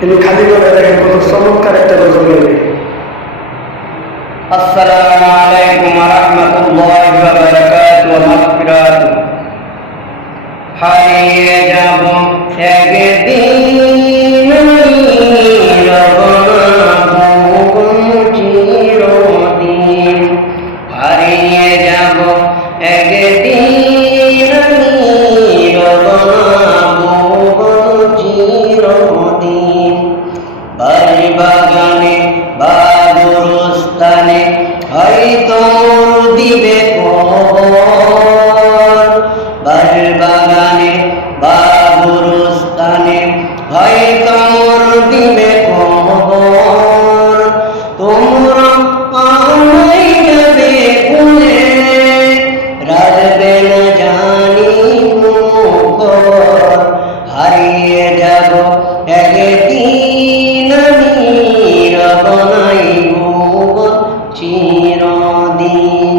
তিনি খালি করে দেখেন কত চমৎকার একটা গজল গাইবে। আসসালামু আলাইকুম ওয়া রাহমাতুল্লাহি ওয়া বারাকাতুহু ওয়া মাগফিরাতুহু। হারিয়ে যাব একদিন চিরদিন, হারিয়ে যাব একদিন চিরদিন। বাড়ি বাগানে বা গুরুস্থানে হয়তো দিবে খবর, বাড়ি বাগানে বা গুরুস্থানে হয়তো দিবে খবর। তোমরা আমায় যাবে ভুলে, রাখবে না জানি খবর। হারিয়ে যাব একদিন আমি, রব নাই ভুবন চিরদিন।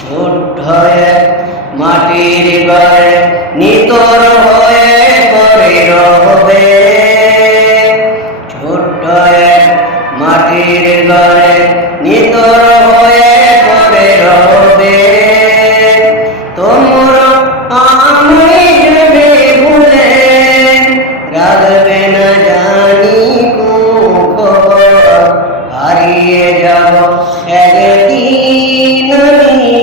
ছোট্ট এক মাটির ঘরে নিতর হয়ে করে রবে, ছোট্ট এক মাটির ঘরে নিতর হয়ে করে রবে। তোমরা আমায় যাবে ভুলে, রাখবে না জানি খবর। হারিয়ে যাব একদিন আমি,